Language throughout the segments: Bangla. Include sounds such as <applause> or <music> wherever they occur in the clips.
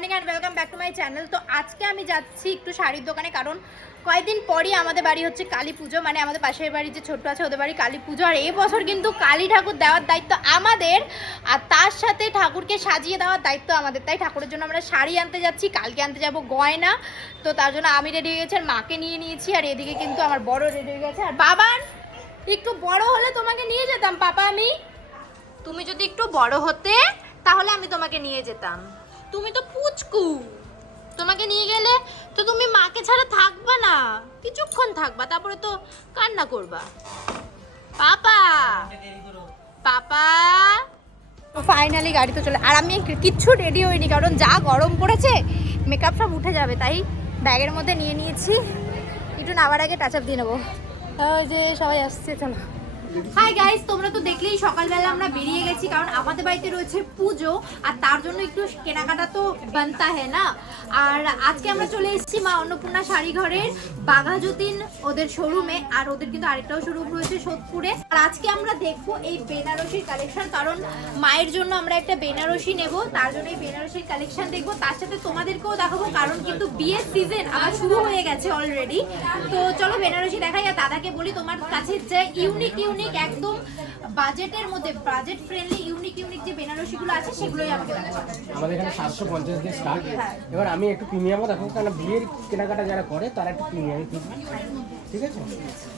Morning and welcome back to my channel তো আজকে আমি যাচ্ছি একটু শাড়ির দোকানে, কারণ কয়েকদিন পরই আমাদের বাড়ি হচ্ছে কালী পুজো মানে আমাদের পাশের বাড়ি যে ছোট্ট আছে ওদের বাড়ি কালী পুজো। আর এই বছর কিন্তু কালী ঠাকুর দেওয়ার দায়িত্ব আমাদের, আর তার সাথে ঠাকুরকে সাজিয়ে দেওয়ার দায়িত্ব আমাদের। তাই ঠাকুরের জন্য আমরা শাড়ি আনতে যাচ্ছি, কালকে আনতে যাব গয়না। তো তার জন্য আমি রেডি হয়ে গেছি, আর মাকে নিয়ে নিয়েছি, আর এদিকে কিন্তু আমার বড় রেডি হয়ে গেছে। আর বাবার একটু বড় হলে তোমাকে নিয়ে যেতাম, পাপা আমি। তুমি যদি একটু বড় হতে, তাহলে আমি তোমাকে নিয়ে যেতাম। তুমি তো পুচকু। তোমাকে নিয়ে গেলে তো তুমি মাকে ছাড়া থাকবা না। কিছুক্ষণ থাকবা তারপরে তো কান্না করবা। পাপা! পাপা! ফাইনালি গাড়িতে চলে আর আমি কিচ্ছু রেডি হইনি কারণ যা গরম পড়েছে মেকআপ সব উঠে যাবে তাই ব্যাগের মধ্যে নিয়ে নিয়েছি। একটু নামার আগে টাচ আপ দিয়ে নেব। ওই যে সবাই আসছে চলো। হাই গাইস তোমরা তো দেখলেই সকালবেলা আমরা বেরিয়ে গেছি, কারণ আমাদের বাড়িতে রয়েছে পুজো, আর তার জন্য একটু কেনাকাটা তো বানতা হ্যাঁ না? আর আজকে আমরা চলে এসেছি মা অন্নপূর্ণা শাড়ি ঘরের বাঘাযতীন ওদের শোরুমে আর ওদের কিন্তু আরেকটাও শোরুম রয়েছে সোদপুরে। আর আজকে আমরা দেখব এই বেনারসির কালেকশন কারণ মায়ের জন্য আমরা একটা বেনারসি নেব তার জন্য এই বেনারসির কালেকশন দেখব। তার সাথে তোমাদেরকেও দেখাবো কারণ কিন্তু বিয়ের সিজন আবার শুরু হয়ে গেছে অলরেডি তো চলো বেনারসি দেখাই আর দাদাকে বলি তোমার কাছে যে ইউনিক ইউনিক একদম বাজেটের মধ্যে বাজেট ফ্রেন্ডলি ইউনিক ইউনিক যে বেনারসিগুলো আছে সেগুলোই আমাকে দেখাও আমাদের এখানে সাতশো পঞ্চাশ দিয়ে স্টার্ট হ্যাঁ। এবার আমি একটু প্রিমিয়ামও দেখো কারণ বিয়ের কেনাকাটা যারা করে তারা একটু প্রিমিয়াম ঠিক আছে?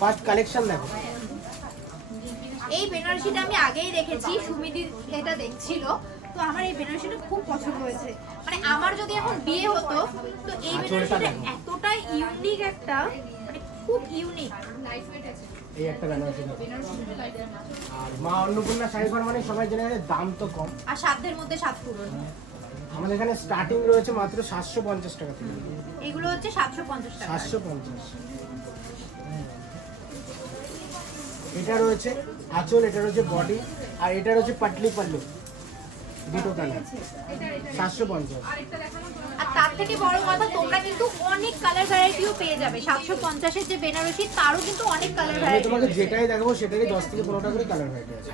ফার্স্ট কালেকশন দেখো। এই বেনারসিটা আমি আগেই দেখেছি সুমিদি এটা দেখছিল। তো আমার এই বেনারসিটা খুব পছন্দ হয়েছে। মানে আমার যদি এখন বিয়ে হতো তো এই বেনারসিটা। এতটাই ইউনিক একটা মানে খুব ইউনিক এই একটা বেনারসি আর মা অন্নপূর্ণা শাড়ি মানে সবাই জেনে দাম তো কম। আর সাধ্যের মধ্যে সাত পূরণ। আমাদের এখানে স্টার্টিং রয়েছে মাত্র সাতশো পঞ্চাশ টাকা থেকে। এগুলো হচ্ছে সাতশো পঞ্চাশ টাকা। সাতশো পঞ্চাশ। এটা রয়েছে আঁচল এটা রয়েছে বডি আর এটা রয়েছে পাটলি পাল্লু দুটো কালার সাতশো পঞ্চাশ। আর তার থেকে বড় কথা তোমরা কিন্তু অনেক কালার ভ্যারাইটিও পেয়ে যাবে। সাতশো পঞ্চাশের যে বেনারসি তারও কিন্তু অনেক কালার আমি ভ্যারাইটি তোমাকে যেটাই দেখাবো সেটারই দশ থেকে পনেরোটা করে কালার ভ্যারাইটি আছে।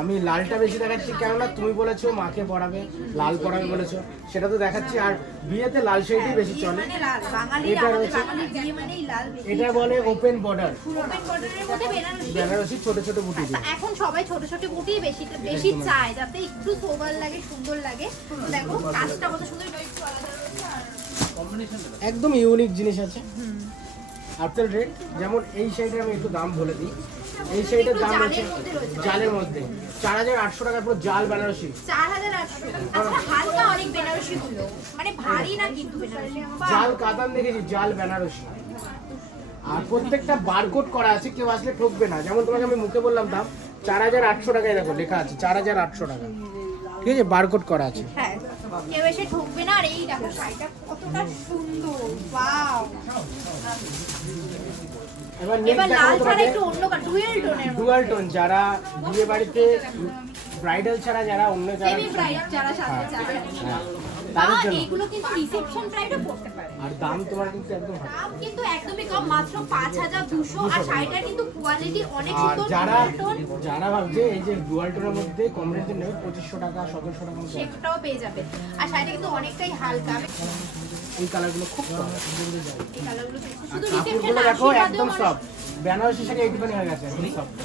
আমি লালটা বেশি দেখাচ্ছি কেননা তুমি বলেছ মাকে পড়াবে লাল পড়াবে বলেছ সেটা তো দেখাচ্ছি। আর বিয়েতে লাল শাড়িটাই বেশি চলে। মানে এটা রয়েছে- এটা বলে ওপেন বর্ডার ওপেন বর্ডারের মধ্যে বেনারসি। বেনারসি ছোট ছোট বুটি এখন সবাই ছোট ছোট বুটি বেশি বেশি চায় যাতে একটু সোবার লাগে সুন্দর লাগে। দেখো কাজটা কত সুন্দর একটু আলাদা রয়েছে আর একদম ইউনিক জিনিস আছে। আফটার রেট যেমন এই শাড়িটার আমি একটু দাম বলে দিই। এই শাড়িটার দাম রয়েছে। জালের মধ্যে। চার হাজার আটশো টাকা পুরো জাল বেনারসি। আটশো আচ্ছা মানে ভারী না কিন্তু বেনারসি? জাল কাতান দেখেছি জাল বেনারসি। আর প্রত্যেকটা বারকোড করা আছে কেউ আসলে ঠকবে না। যেমন তোমাকে আমি মুখে বললাম দাম চার হাজার আটশো টাকায় দেখো লেখা আছে চার হাজার আটশো টাকা। ঠিক আছে বারকোড করা আছে। হ্যাঁ কেউ এসে ঢুকবে না আর এই দেখো শাড়িটা কতটা সুন্দর ওয়াও। এবার এবার লাল ছাড়া একটু অন্য ডুয়েল টোনের ডুয়াল টোন যারা বিয়ে বাড়িতে ব্রাইডাল ছাড়া যারা অন্য যারা সেমি ব্রাইট যারা চায়। তাদের জন্য। এগুলো কিন্তু রিসেপশন ব্রাইডও পড়তে পারে। আর দাম তোমার কিন্তু একদম। দাম কিন্তু একদমই কম মাত্র পাঁচ হাজার দুশো। আর শাড়িটার কিন্তু কোয়ালিটি অনেক সুন্দর যারা যারা ভাবছে এই যে ডুয়াল টোনের মধ্যে কম রেঞ্জের নেবে পঁচিশশো টাকা সতেরোশো টাকা সেটাও পেয়ে যাবে। আর শাড়িটা কিন্তু অনেকটাই হালকা। এই কালারগুলো খুব এই কালারগুলো শুধু রিসেপশন দেখো একদম সফট বেনারসি শাড়ি এইটুখানি হয়ে গেছে একদম সফট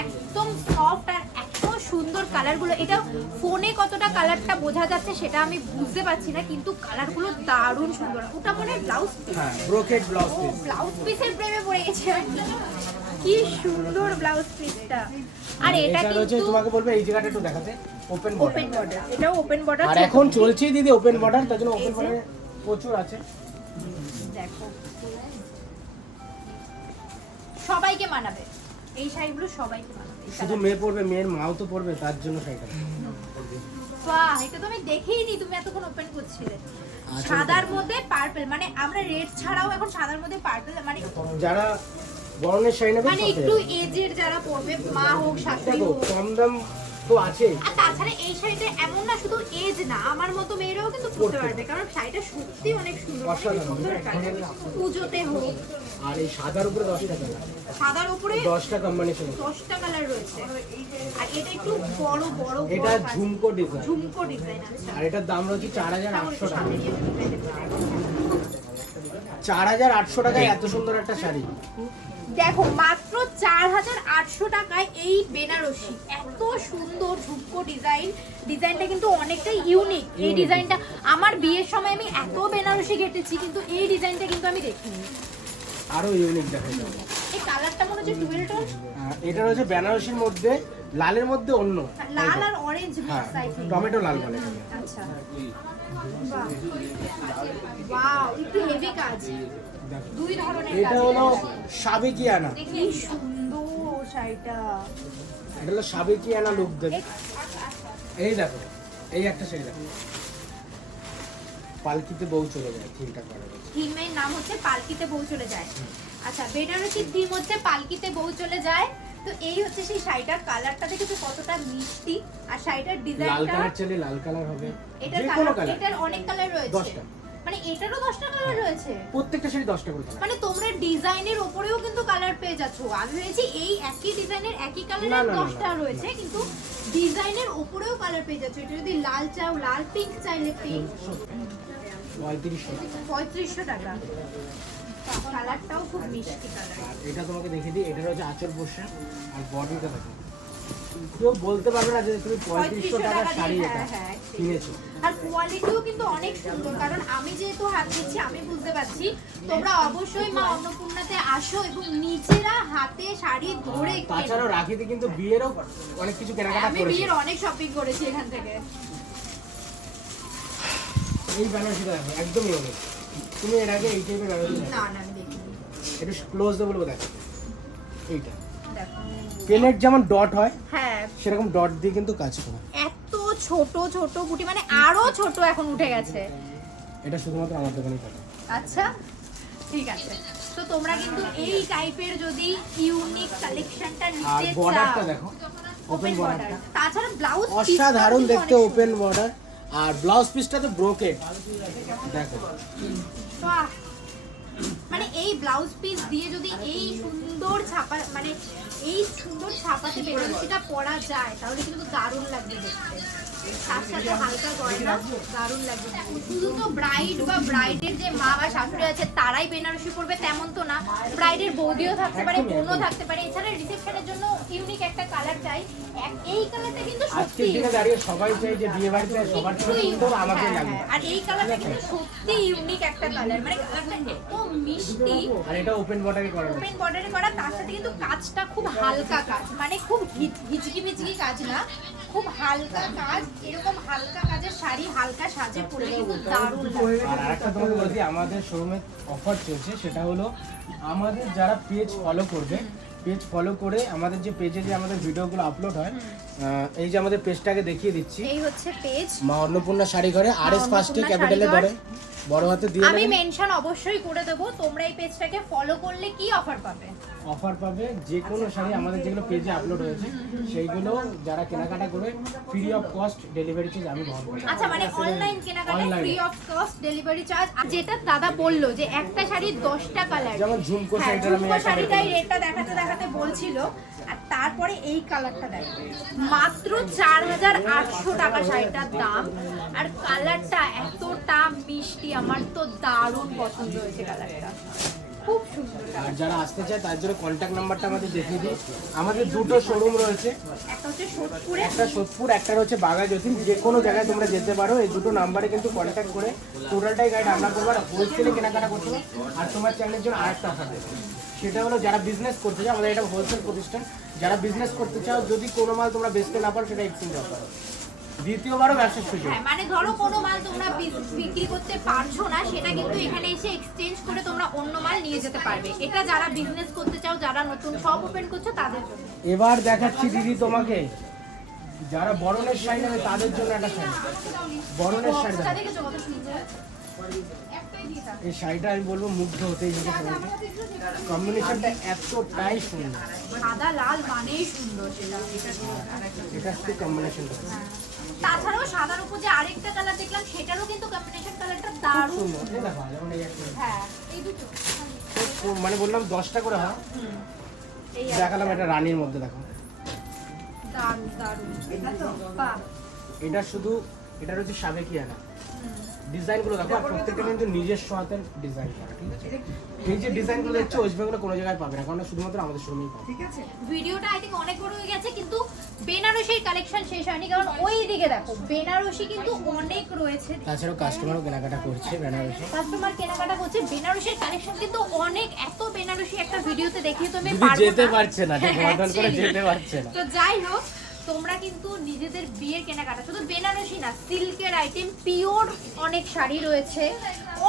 একদম সফট আর এত সুন্দর কালারগুলো। এটা ফোনে কতটা কালারটা বোঝা যাচ্ছে সেটা আমি বুঝতে পারছি না কিন্তু কালারগুলো দারুণ সুন্দর। ওটা মনে ব্লাউজ পিস। হ্যাঁ ব্রোকেট ব্লাউজ পিস। ব্লাউজ পিসের প্রেমে পড়ে গেছে কি সুন্দর ব্লাউজ পিসটা। আর এটা এটা কিন্তু তোমাকে বলবে এই জায়গাটা একটু দেখাতে। ওপেন ওপেন বর্ডার এটাও ওপেন বর্ডার আর এখন চলছে দিদি ওপেন বর্ডার তার জন্য ওপেন। বর্ডারে প্রচুর আছে। দেখো। সবাইকে মানাবে। এই শাড়িগুলো সবাইকে মানাবে শুধু মেয়ে পরবে মেয়ের মাও তো পরবে তার জন্য শাড়িটা। বাহ এটা তো আমি দেখেইনি তুমি এতক্ষণ ওপেন করছিলে। আচ্ছা, সাদার মধ্যে পার্পল মানে আমরা রেড ছাড়াও এখন সাদার মধ্যে পার্পল মানে যারা বর্ণের শাড়ি নেবে মানে একটু এজের যারা পড়বে মা হোক শাশুড়ি হোক। কম দাম আছে। আর তাছাড়া এই শাড়িটা এমন না শুধু এজ না আমার মতো মেয়েরাও কিন্তু পরতে পারবে কারণ শাড়িটা সত্যি অনেক সুন্দর সুন্দর পুজোতে হোক। আর এই সাদার উপরে দশটা কালার সাদার উপরে দশটা কম্বিনেশন দশটা কালার রয়েছে। আর এটা একটু বড় বড় এটা। ঝুমকো ডিজাইন ঝুমকো ডিজাইন আচ্ছা। আর এটার দাম রয়েছে চার হাজার আটশো টাকা সামনে নিয়ে একটু পেতে পারে। চার হাজার আটশো টাকায় এত সুন্দর একটা শাড়ি। দেখো মাত্র চার হাজার আটশো টাকায় এই বেনারসি। এত সুন্দর ঝুমকো ডিজাইন। ডিজাইনটা কিন্তু অনেকটাই ইউনিক। এই ডিজাইনটা আমার বিয়ের সময় আমি এত বেনারসি কেটেছি কিন্তু এই ডিজাইনটা কিন্তু আমি দেখিনি। আরও ইউনিক দেখা যাবে এই কালারটা মনে হচ্ছে টুয়েল এটা রয়েছে বেনারসির মধ্যে লালের মধ্যে অন্য। লাল আর অরেঞ্জ হ্যাঁ মিক্স আই থিঙ্ক টমেটো লাল বলে আচ্ছা। ওয়াও একটু হেভি কাজ। দুই ধরনের এটা হলো সাবেকিয়ানা। কি সুন্দর শাড়িটা। এটা হলো সাবেকিয়ানা লুক দেবে এই- এই দেখো এই একটা শাড়ি দেখো। পালকিতে বউ চলে যায় থিমটা করা। থিমের নাম হচ্ছে পালকিতে বউ চলে যায়। আচ্ছা বেনারসির থিম হচ্ছে পালকিতে বউ চলে যায়। তো এই হচ্ছে সেই শাড়িটার কালারটা দেখেছ কতটা মিষ্টি। আর শাড়িটার ডিজাইনটা লাল কালার চাইলে লাল কালার হবে। এটার কালার এটার অনেক কালার রয়েছে। মানে এটারও দশটা কালার রয়েছে? প্রত্যেকটা শাড়ি দশটা করে মানে তোমরা ডিজাইনের ওপরেও কিন্তু কালার পেয়ে যাচ্ছ। আমি ভেবেছি এই একই ডিজাইনের একই কালারের না, না, দশটা না, রয়েছে কিন্তু ডিজাইনের ওপরেও কালার পেয়ে যাচ্ছ। এটা যদি লাল চাও লাল পিঙ্ক চাইলে পিঙ্ক পঁয়ত্রিশশো। টাকা পঁয়ত্রিশশো টাকা। কালারটাও খুব মিষ্টি কালার। এটা তোমাকে দেখিয়ে দিই এটা হচ্ছে আঁচল পোষা আর বডিটা দেখো। কেউ বলতে পারবে না যে তুমি পঁয়ত্রিশশো টাকার শাড়ি এটা হ্যাঁ, হ্যাঁ। কিনেছো। আর কোয়ালিটিও কিন্তু অনেক সুন্দর কারণ আমি যেহেতু হাত দিচ্ছি আমি বুঝতে পারছি তোমরা অবশ্যই মা অন্নপূর্ণাতে আসো এবং নিজেরা হাতে শাড়ি ধরে তাছাড়াও রাখিতে কিন্তু বিয়েরও অনেক কিছু কেনাকাটা আমি বিয়ের অনেক শপিং করেছি এখান থেকে। এই বেনারসিটা দেখো একদম ইউনিক তুমি এর আগে এই টাইপের বেনারসি না না আমি দেখিনি। একটু ক্লোজ দেবো বলব দেখো এইটা। দেখো। পেনের যেমন ডট হয় হ্যাঁ। সেরকম ডট দিয়ে কিন্তু কাজ করা। এত ছোট ছোট বুটি মানে আরও ছোট এখন উঠে গেছে। এটা শুধুমাত্র আমার দোকানেই পাবে আচ্ছা ঠিক আছে। তো তোমরা কিন্তু এই টাইপের যদি ইউনিক কালেকশনটা আর নিতে বর্ডারটা দেখো ওপেন বর্ডার তাছাড়া ব্লাউজ অসাধারণ দেখতে ওপেন বর্ডার আর ব্লাউজ পিসটা তো ব্রোকেড দেখো মানে এই ব্লাউজ পিস দিয়ে যদি এই সুন্দর ছাপা মানে এই সুন্দর ছাপাতে বেনারসিটা পরা যায়, তাহলে কিন্তু দারুণ লাগবে দেখতে। তার সাথে হালকা গয়না দারুণ লাগবে শুধু তো ব্রাইড বা ব্রাইডের যে মা বা শাশুড়ি আছে তারাই বেনারসি পরবে তেমন তো না। ব্রাইডের বৌদিও থাকতে পারে বোনও থাকতে পারে। এছাড়া রিসেপশনের জন্য ইউনিক একটা কালার চাই। এই কালারটা কিন্তু সত্যি আজকের দিনে দাঁড়িয়ে সবাই চাই যে বিয়ে বাড়িতে সবার থেকে সুন্দর আমাকে হ্যাঁ, হ্যাঁ। আর এই কালারটা কিন্তু সত্যি ইউনিক একটা কালার মানে কালারটা এত মিষ্টি। আর এটা ওপেন বর্ডারই করা ওপেন বর্ডারে করা তার সাথে কিন্তু কাজটা খুব হালকা কাজ। মানে খুব হিচ- হিচকি মিচকি কাজ না খুব হালকা কাজ। এরকম হালকা কাজের শাড়ি হালকা সাজে পরলে কিন্তু দারুণ লাগবে আর আরেকটা তোমাকে বলছি আমাদের শোরুমে অফার চলছে সেটা হলো আমাদের যারা পেজ ফলো করবে পেজ ফলো করে আমাদের যে পেজে যে আমাদের ভিডিওগুলো আপলোড হয় এই যে আমাদের পেজটাকে দেখিয়ে দিচ্ছি। এই হচ্ছে পেজ মা অন্নপূর্ণা শাড়ি ঘরে আর এস ফার্স্টে ক্যাপিটালে শাড়িঘর। বড় হাতে দিয়ে আমি মেনশন অবশ্যই করে দেবো তোমরা এই পেজটাকে ফলো করলে কি অফার পাবে? অফার পাবে যে কোনো শাড়ি আমাদের যেগুলো পেজে আপলোড হয়েছে সেইগুলো যারা কেনাকাটা করে free of cost delivery charge আমি বহন করি আচ্ছা মানে অনলাইন কেনাকাটা free of cost delivery charge যেটা দাদা বলল যে একটা শাড়ির দশটা কালার যেমন ঝুমকো হ্যাঁ শাড়িটার আমি শাড়িটাই। রেটটা দেখাতে দেখাতে বলছিল আর তারপরে এই কালারটা দেখো। মাত্র চার হাজার আটশো টাকা শাড়িটার দাম আর কালারটা এতটা মিষ্টি আমার তো দারুণ পছন্দ হয়েছে কালারটা খুব সুন্দর আর যারা আসতে চায় তার জন্য কন্ট্যাক্ট নাম্বারটা আমাদের দেখিয়ে দিই। আমাদের দুটো শোরুম রয়েছে। একটা হচ্ছে সোদপুরে। একটা সোদপুর একটা হচ্ছে বাঘাযতীন। যে কোনো জায়গায় তোমরা যেতে পারো এই দুটো নাম্বারে কিন্তু কন্ট্যাক্ট করে টোটালটাই গাইড আমরা করব। আর হোলসেলে কেনাকাটা করতে পারো আর তোমার চ্যানেলের জন্য আরেকটা অফার সেটা হলো যারা বিজনেস করতে চাও আমাদের এটা হোলসেল প্রতিষ্ঠান যারা বিজনেস করতে চাও যদি কোনো মাল তোমরা বেচতে না পারো সেটা এক্সচেঞ্জ অফার দ্বিতীয়বারও ব্যবসার সুযোগ। হ্যাঁ মানে ধরো কোনো মাল তোমরা বিক্রি করতে পারছ না সেটা কিন্তু এখানে এসে এক্সচেঞ্জ করে তোমরা অন্য মাল নিয়ে যেতে পারবে। এটা যারা বিজনেস করতে চাও যারা নতুন শপ ওপেন করছ তাদের জন্য। এবার দেখাচ্ছি দিদি তোমাকে। যারা বরণের শাড়ি নেবে তাদের জন্য একটা শাড়ি। বরণের শাড়ি এই শাড়িটা আমি বলব মুগ্ধ হতেই হবে কম্বিনেশনটা এতটাই সুন্দর। সাদা লাল মানেই সুন্দর সেটা। এটা তাছাড়াও সাদার উপর যে আরেকটা কালার দেখলাম সেটারও কিন্তু কম্বিনেশন কালারটা দারুণ। হ্যাঁ এই দুটো। মানে বললাম দশটা করে হয়? দেখালাম এটা রানীর মধ্যে দেখো। দারুণ দারুণ। এটা শুধু এটা হচ্ছে সাবেকিয়ানা ডিজাইনগুলো দেখো আর প্রত্যেকটা কিন্তু নিজস্ব হাতের ডিজাইন করা ঠিক আছে? এই যে ডিজাইনগুলো দেখছ ওয়েস্ট বেঙ্গলে কোনো জায়গায় পাবে না কারণ শুধুমাত্র আমাদের শোরুমেই পাবে। ভিডিওটা আই থিঙ্ক অনেক বড় হয়ে গেছে কিন্তু বেনারসির কালেকশন শেষ হয়নি কারণ ওই দিকে দেখো বেনারসি কিন্তু অনেক রয়েছে। তাছাড়াও কাস্টমারও কেনাকাটা করছে বেনারসি। কাস্টমার কেনাকাটা করছে বেনারসির কালেকশন কিন্তু অনেক এত বেনারসি একটা ভিডিওতে দেখিয়ে তো আমি দিদি পারব যেতে পারছে না ঠিক করে <laughs> যেতে পারছে না। তো যাই হোক তোমরা কিন্তু নিজেদের বিয়ের কেনাকাটা, শুধু বেনারসি না, সিল্কের আইটেম পিওর অনেক শাড়ি রয়েছে।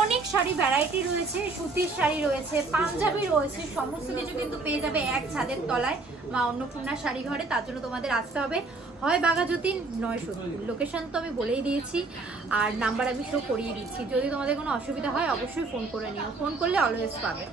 অনেক শাড়ি ভ্যারাইটি রয়েছে, সুতির শাড়ি রয়েছে, পাঞ্জাবি রয়েছে, সমস্ত কিছু কিন্তু পেয়ে যাবে এক ছাদের তলায় মা অন্নপূর্ণা শাড়ি ঘরে। তার জন্য তোমাদের আসতে হবে। হয় বাঘাযতীন, নয় সত্তর লোকেশন তো আমি বলেই দিয়েছি, আর নাম্বার আমি শো করিয়ে দিচ্ছি। যদি তোমাদের কোনো অসুবিধা হয়, অবশ্যই ফোন করে নিও। ফোন করলে অলওয়েজ পাবে।